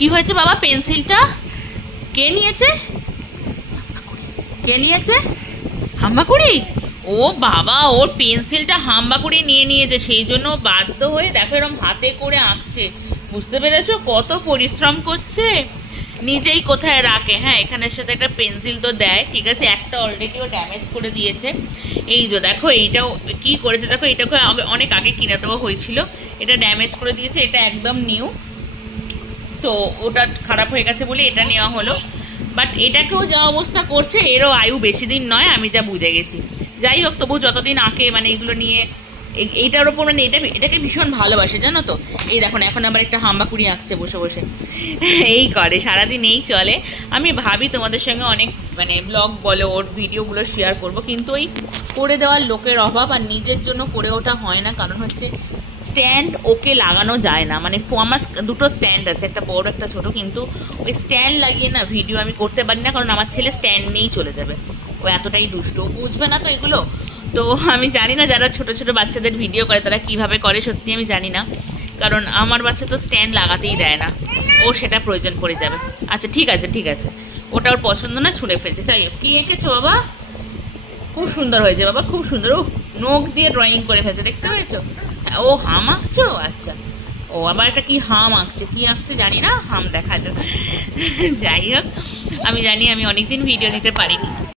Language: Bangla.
কি হয়েছে বাবা? পেন্সিলটা কে নিয়েছে? কে নিয়েছে? হাম্বাকুড়ি? ও বাবা, ওর পেন্সিলটা হাম্বাকুড়ি নিয়ে নিয়েছে, সেই জন্য বাধ্য হয়ে দেখো এরকম হাতে করে আঁকছে। বুঝতে পেরেছো কত পরিশ্রম করছে, নিজেই কোথায় রাখে। হ্যাঁ, এখানের সাথে একটা পেন্সিল তো দেয়, ঠিক আছে, একটা অলরেডি ও ড্যামেজ করে দিয়েছে। এই যে দেখো এইটাও কি করেছে, দেখো এটাকে অনেক আগে কিনে দেওয়া হয়েছিল, এটা ড্যামেজ করে দিয়েছে, এটা একদম নিউ। তো ওটা খারাপ হয়ে গেছে বলে এটা নেওয়া হলো। বাট এটাকেও যা অবস্থা করছে, এরও আয়ু বেশি দিন নয়, আমি যা বুঝে গেছি। যাই হোক, তবু যতদিন আঁকে মানে এগুলো নিয়ে এইটার ওপর মানে এটাকে ভীষণ ভালোবাসে, জানো তো। এই দেখো এখন আবার একটা হাম্বাকুড়ি আঁকছে বসে বসে, এই করে সারাদিন এই চলে। আমি ভাবি তোমাদের সঙ্গে অনেক মানে ব্লগ বলো ওর ভিডিওগুলো শেয়ার করব, কিন্তু ওই করে দেওয়ার লোকের অভাব আর নিজের জন্য করে ওঠা হয় না। কারণ হচ্ছে স্ট্যান্ড ওকে লাগানো যায় না, মানে আমার দুটো স্ট্যান্ড আছে, একটা বড় একটা ছোট, কিন্তু ওই স্ট্যান্ড লাগিয়ে না ভিডিও আমি করতে পারি না, কারণ আমার ছেলে স্ট্যান্ড নিয়েই চলে যাবে। ও এতটাই দুষ্ট, ও বুঝবে না তো এগুলো। তো আমি জানি না যারা ছোট ছোট বাচ্চাদের ভিডিও করে তারা কিভাবে করে, সত্যি আমি জানি না। কারণ আমার বাচ্চা তো স্ট্যান্ড লাগাতেই দেয় না, ও সেটা প্রয়োজন পড়ে যাবে। আচ্ছা ঠিক আছে ঠিক আছে, ওটা ওর পছন্দ না, ছুঁড়ে ফেলছে। চাই কি এঁকেছো বাবা? খুব সুন্দর হয়েছে বাবা, খুব সুন্দর। ও নখ দিয়ে ড্রয়িং করে ফেলছে, দেখতে পেয়েছো? ও হাম আঁকছো? আচ্ছা, ও আবার একটা কি হাম আঁকছে, কি আঁকছে জানি না, হাম দেখালো। যাই হোক, আমি জানি আমি অনেকদিন ভিডিও দিতে পারিনি।